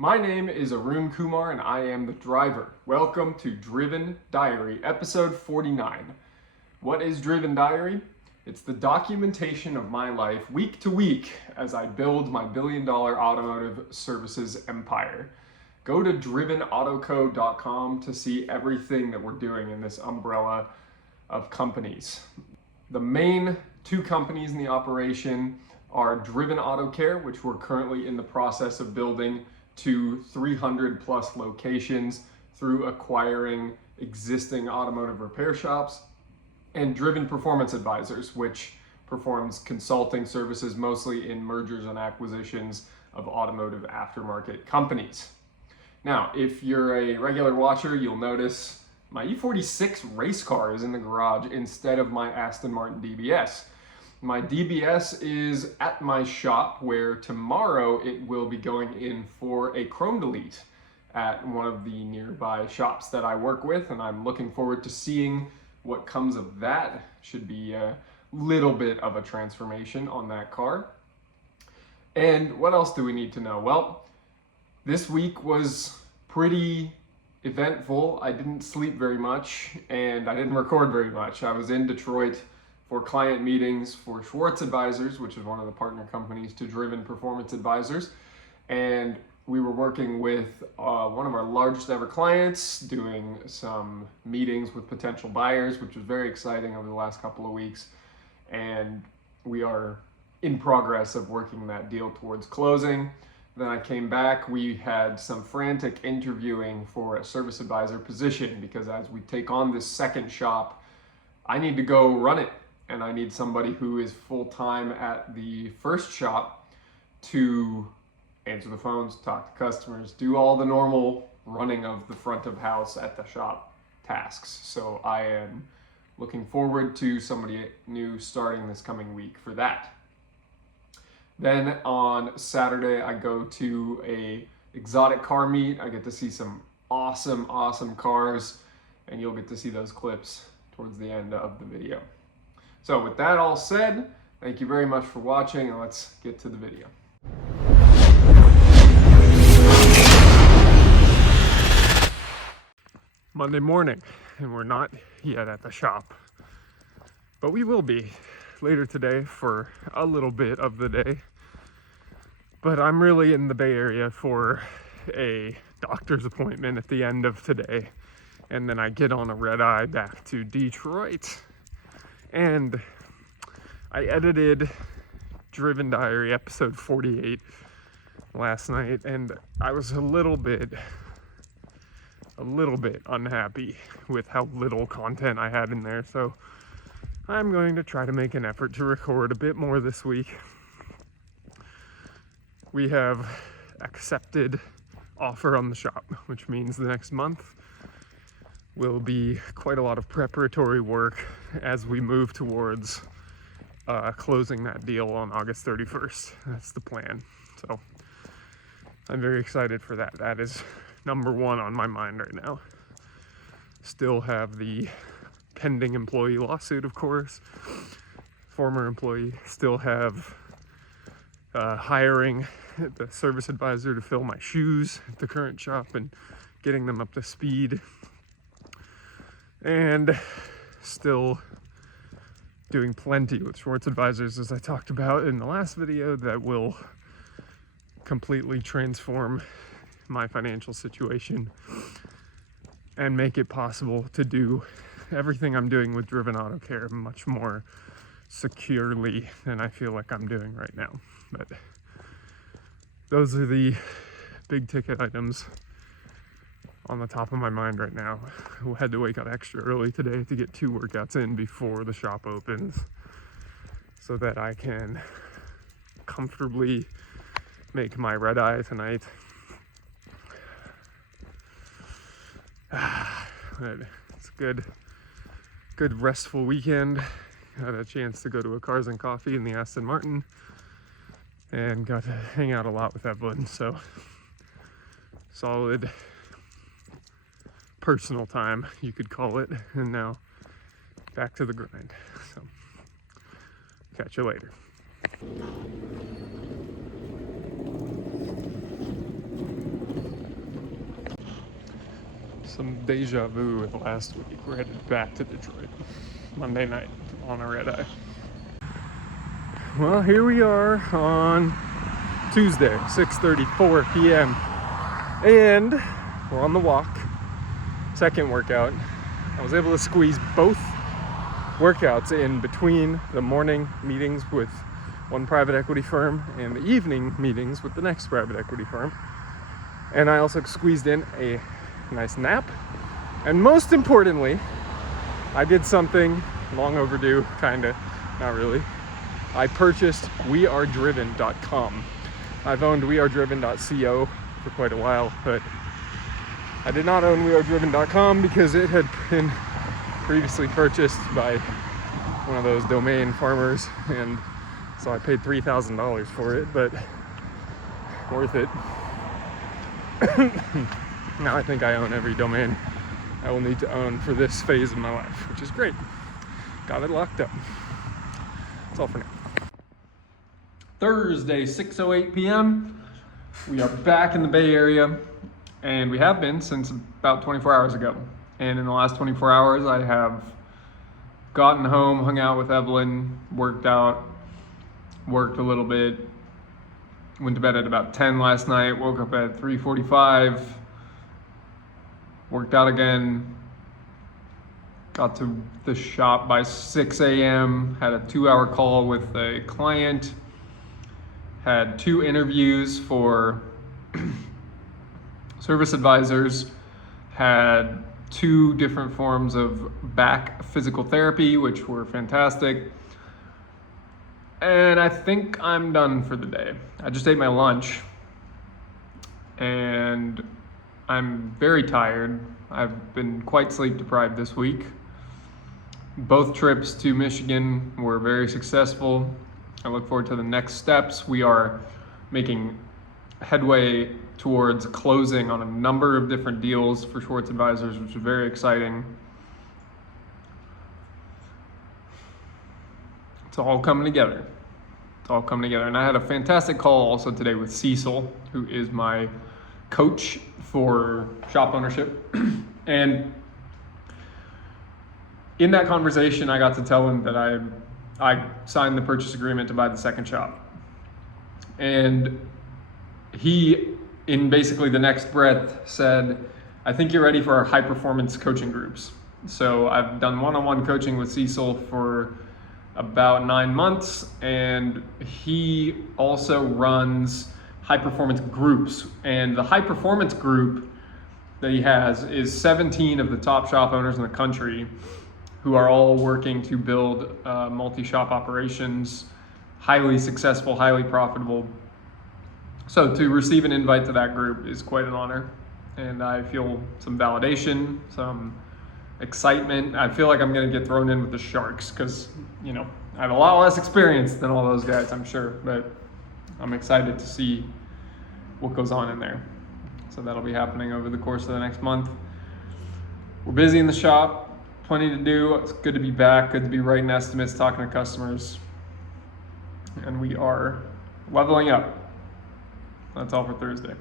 My name is Arun Kumar and I am the driver. Welcome to Driven Diary, episode 49. What is Driven Diary? It's the documentation of my life week to week as I build my billion-dollar automotive services empire. Go to drivenautoco.com to see everything that we're doing in this umbrella of companies. The main two companies in the operation are Driven Auto Care, which we're currently in the process of building to 300 plus locations through acquiring existing automotive repair shops, and Driven Performance Advisors, which performs consulting services mostly in mergers and acquisitions of automotive aftermarket companies. Now, if you're a regular watcher, you'll notice my E46 race car is in the garage instead of my Aston Martin DBS. My DBS is at my shop, where tomorrow it will be going in for a chrome delete at one of the nearby shops that I work with, and I'm looking forward to seeing what comes of that. Should be a little bit of a transformation on that car. And what else do we need to know? Well, this week was pretty eventful. I didn't sleep very much and I didn't record very much. I was in Detroit for client meetings for Schwartz Advisors, which is one of the partner companies to Driven Performance Advisors. And we were working with one of our largest ever clients, doing some meetings with potential buyers, which was very exciting over the last couple of weeks. And we are in progress of working that deal towards closing. Then I came back, we had some frantic interviewing for a service advisor position, because as we take on this second shop, I need to go run it. And I need somebody who is full-time at the first shop to answer the phones, talk to customers, do all the normal running of the front of house at the shop tasks. So I am looking forward to somebody new starting this coming week for that. Then on Saturday, I go to a exotic car meet. I get to see some awesome cars, and you'll get to see those clips towards the end of the video. So with that all said, thank you very much for watching, and let's get to the video. Monday morning, and we're not yet at the shop, but we will be later today for a little bit of the day. But I'm really in the Bay Area for a doctor's appointment at the end of today, and then I get on a red eye back to Detroit. And I edited Driven Diary episode 48 last night, and I was a little bit unhappy with how little content I had in there. So I'm going to try to make an effort to record a bit more this week. We have accepted offer on the shop, which means the next month will be quite a lot of preparatory work as we move towards closing that deal on August 31st. That's the plan. So I'm very excited for that. That is number one on my mind right now. Still have the pending employee lawsuit, of course. Former employee. Still have hiring the service advisor to fill my shoes at the current shop and getting them up to speed. And still doing plenty with Schwartz Advisors, as I talked about in the last video, that will completely transform my financial situation and make it possible to do everything I'm doing with Driven Auto Care much more securely than I feel like I'm doing right now. But those are the big ticket items on the top of my mind right now. I had to wake up extra early today to get 2 workouts in before the shop opens, so that I can comfortably make my red eye tonight. But it's a good restful weekend. Got a chance to go to a Cars and Coffee in the Aston Martin and got to hang out a lot with Evelyn. So solid personal time, you could call it. And now back to the grind. So catch you later. Some deja vu with last week. We're headed back to Detroit Monday night on a red eye. Well, here we are on Tuesday, 6:34 p.m. and we're on the walk. Second workout. I was able to squeeze both workouts in between the morning meetings with one private equity firm and the evening meetings with the next private equity firm. And I also squeezed in a nice nap. And most importantly, I did something long overdue, kinda, not really. I purchased wearedriven.com. I've owned wearedriven.co for quite a while, but I did not own wearedriven.com because it had been previously purchased by one of those domain farmers, and so I paid $3,000 for it, but worth it. Now I think I own every domain I will need to own for this phase of my life, which is great. Got it locked up. That's all for now. Thursday, 6:08 p.m. We are back in the Bay Area, and we have been since about 24 hours ago. And in the last 24 hours, I have gotten home, hung out with Evelyn, worked out, worked a little bit, went to bed at about 10 last night, woke up at 3:45, worked out again, got to the shop by 6 a.m., had a 2-hour call with a client, had 2 interviews for service advisors, had 2 different forms of back physical therapy, which were fantastic. And I think I'm done for the day. I just ate my lunch and I'm very tired. I've been quite sleep deprived this week. Both trips to Michigan were very successful. I look forward to the next steps. We are making headway towards closing on a number of different deals for Schwartz Advisors, which is very exciting. It's all coming together. It's all coming together. And I had a fantastic call also today with Cecil, who is my coach for shop ownership. And in that conversation, I got to tell him that I signed the purchase agreement to buy the second shop. And he, in basically the next breath, said, I think you're ready for our high performance coaching groups. So I've done one-on-one coaching with Cecil for about 9 months, and he also runs high performance groups. And the high performance group that he has is 17 of the top shop owners in the country who are all working to build multi-shop operations, highly successful, highly profitable. So to receive an invite to that group is quite an honor, and I feel some validation, some excitement. I feel like I'm gonna get thrown in with the Sharks because, you know, I have a lot less experience than all those guys, I'm sure, but I'm excited to see what goes on in there. So that'll be happening over the course of the next month. We're busy in the shop, plenty to do. It's good to be back, good to be writing estimates, talking to customers, and we are leveling up. That's all for Thursday.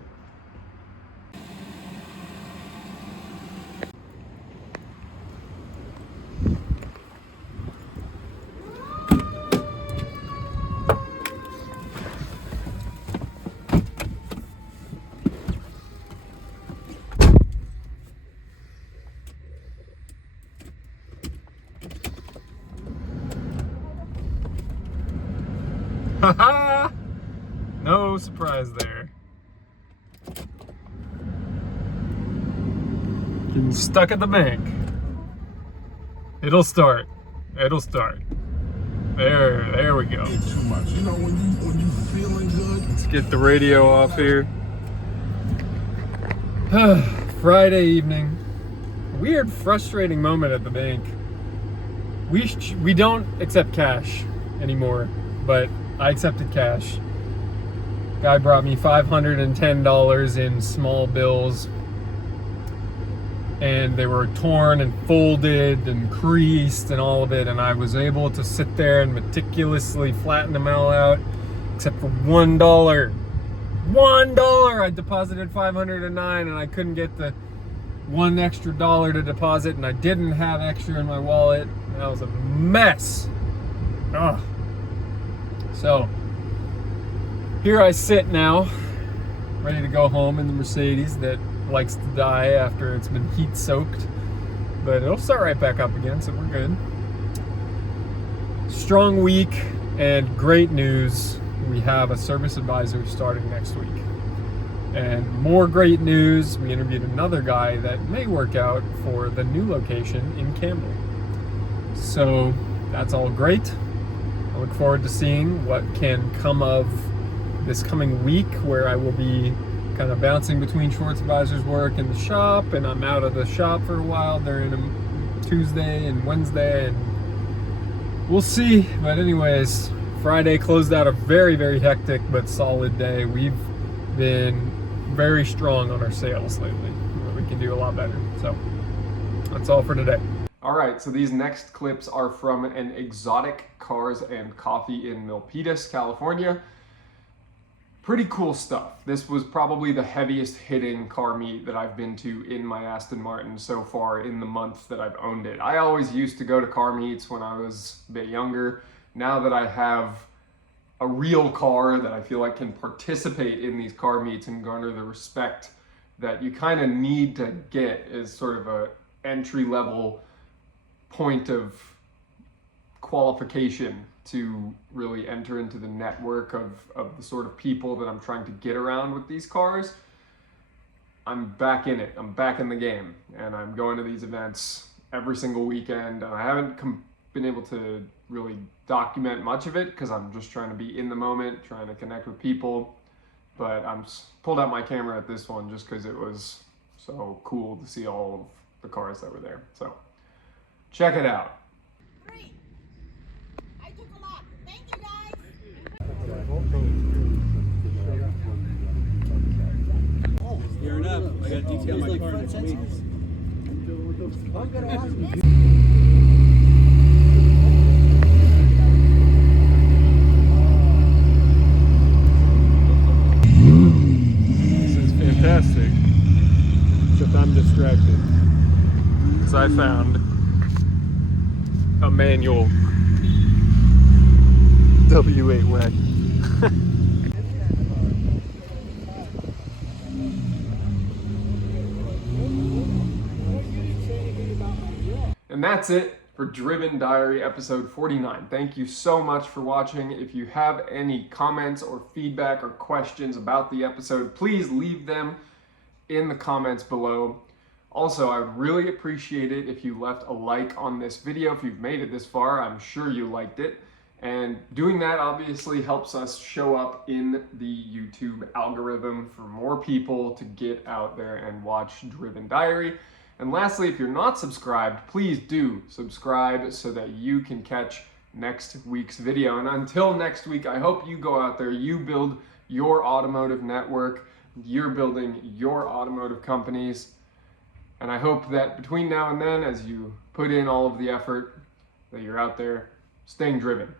Haha! No surprise there. Getting stuck at the bank. It'll start. It'll start. There we go. It's too much. You know, when you feeling good. Let's get the radio off here. Friday evening. Weird, frustrating moment at the bank. We don't accept cash anymore, but I accepted cash. Guy brought me $510 in small bills, and they were torn and folded and creased and all of it, and I was able to sit there and meticulously flatten them all out, except for $1. I deposited $509 and I couldn't get the $1 extra to deposit, and I didn't have extra in my wallet. That was a mess. Ugh. So here I sit now, ready to go home in the Mercedes that likes to die after it's been heat soaked, but it'll start right back up again, so we're good. Strong week and great news. We have a service advisor starting next week. And more great news, we interviewed another guy that may work out for the new location in Campbell. So that's all great. I look forward to seeing what can come of this coming week, where I will be kind of bouncing between Schwartz Advisors work and the shop, and I'm out of the shop for a while during a Tuesday and Wednesday, and we'll see. But anyways, Friday closed out a very, very hectic but solid day. We've been very strong on our sales lately. We can do a lot better. So that's all for today. All right, so these next clips are from an exotic cars and coffee in Milpitas, California. Pretty cool stuff. This was probably the heaviest hitting car meet that I've been to in my Aston Martin so far in the month that I've owned it. I always used to go to car meets when I was a bit younger. Now that I have a real car that I feel like can participate in these car meets and garner the respect that you kind of need to get as sort of a entry-level point of qualification to really enter into the network of the sort of people that I'm trying to get around with these cars. I'm back in it. I'm back in the game, and I'm going to these events every single weekend, and I haven't been able to really document much of it because I'm just trying to be in the moment, trying to connect with people. But I'm pulled out my camera at this one just because it was so cool to see all of the cars that were there. So check it out. Great. I took a lot. Thank you, guys. Gearing up. I got detail my car next week. Fantastic. Except I'm distracted because I found a manual W8 wagon. And that's it for Driven Diary episode 49. Thank you so much for watching. If you have any comments or feedback or questions about the episode, please leave them in the comments below. Also, I would really appreciate it if you left a like on this video. If you've made it this far, I'm sure you liked it. And doing that obviously helps us show up in the YouTube algorithm for more people to get out there and watch Driven Diary. And lastly, if you're not subscribed, please do subscribe so that you can catch next week's video. And until next week, I hope you go out there, you build your automotive network, you're building your automotive companies. And I hope that between now and then, as you put in all of the effort, that you're out there staying driven.